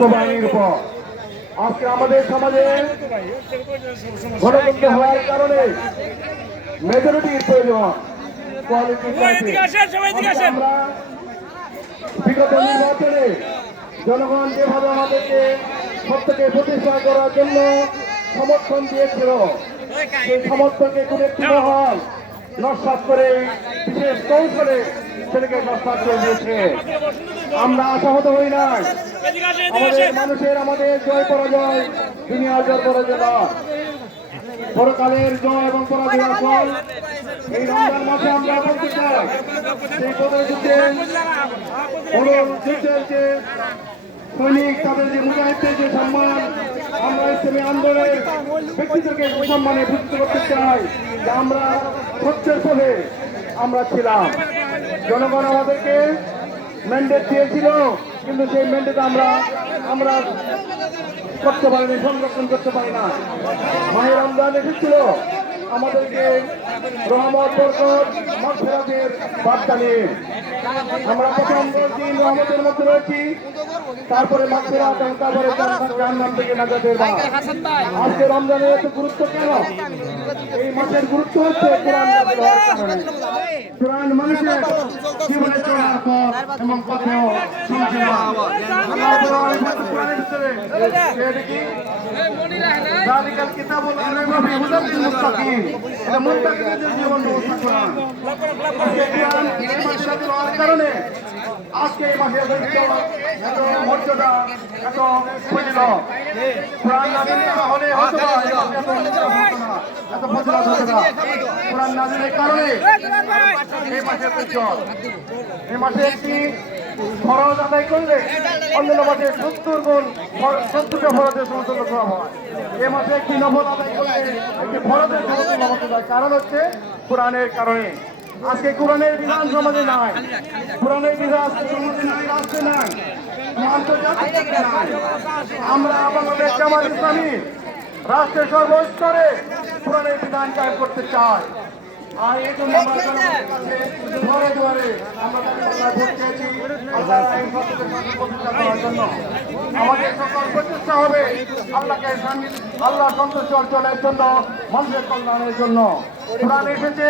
বাহিনীর উপর আজকে আমাদের সমাজে গণতন্ত্র হওয়ার কারণে মেজরিটির প্রয়োজন। আমরা বিগত নির্বাচনে জনগণ যেভাবে আমাদেরকে সবথেকে প্রতিষ্ঠা করার জন্য সমর্থন দিয়েছিল, সেই সমর্থনকে কোন একটি মহল নস্বাত করে বিশেষ কৌশলে সেটাকে নস্বাত করে দিয়েছে। আমরা আশাহত হই নাই। আমাদের মানুষের আমাদের জয় পরাজয় দুনিয়ার জয় পরাজয় নয়, পরকালের জয় এবং পরাজয়ের ফল এই রমজান মাসে আমরা বলতে চাই। সেই যুদ্ধের যে সৈনিক, তাদের যে মুজাহিদদের যে সম্মান, আমরা ইসলামী আন্দোলনের ব্যক্তিদেরকে সম্মানে ভূষিত করতে চাই যে আমরা সত্যের পথে আমরা ছিলাম। জনগণ আমাদেরকে ম্যান্ডেট দিয়েছিল, কিন্তু সেই ম্যান্ডেট আমরা করতে পারিনি, সংরক্ষণ করতে পারি না। মাহে রমজান এসেছিল আমাদেরকে রহমত, বরকত, মাগফিরাতের বার্তা নিয়ে। আমরা প্রথম 10 দিন রহমতের মধ্যে রয়েছি, তারপরে মাগফিরাত এবং তারপরে জাহান্নাম থেকে নাজাতের বার্তা। আজকে রমজানের এত গুরুত্ব কেন? এই মাসের গুরুত্ব হচ্ছে কোরআন নাযিল হওয়ার কারণে। কোরআন মানুষের জীবনে চলার পথ এবং পথেও চলছে না। কোরআনের ভিতরে যালিকাল কিতাবুল লা রাইবা ফীহি হুদাল লিল মুত্তাকিন, এটা মুত্তাকিনদের জীবন ব্যবস্থা কোরআন। এই মাসে নাযিল হওয়ার কারণে আজকে এই মাসের এত মর্যাদা, এত ফজিলত। কোরআন নাযিল না হলে হয়তো এত ফজিলত হতো না। কোরআন নাযিলের কারণে এই মাসের ফজিলত। এই মাসে একটি ফরজ আদায় করলে অন্যান্য মাসে 70টা ফরজের সমতুল্য সওয়াব হয়। এই মাসে একটি নফল আদায় করলে একটি ফরজের সমতুল্য হতে যায়। কারণ হচ্ছে কোরআনের কারণে। আজকে কোরআনের বিধান সমাজে নাই, কোরআনের বিধান সমাজে নাই, রাষ্ট্রে নাই, আন্তর্জাতিক নাই। আমরা বাংলাদেশ জামাত ইসলামী রাষ্ট্রের সর্বস্তরে কোরআনের বিধান কায়েম করতে চাই। আর এই জন্য আমরা ঘরে ঘরে আমরা ভোট চেয়েছি জন্য। আমাদের সকল প্রচেষ্টা হবে আল্লাহ সন্তুষ্ট অর্জনের জন্য, মানুষের কল্যাণের জন্য। কোরআন এসেছে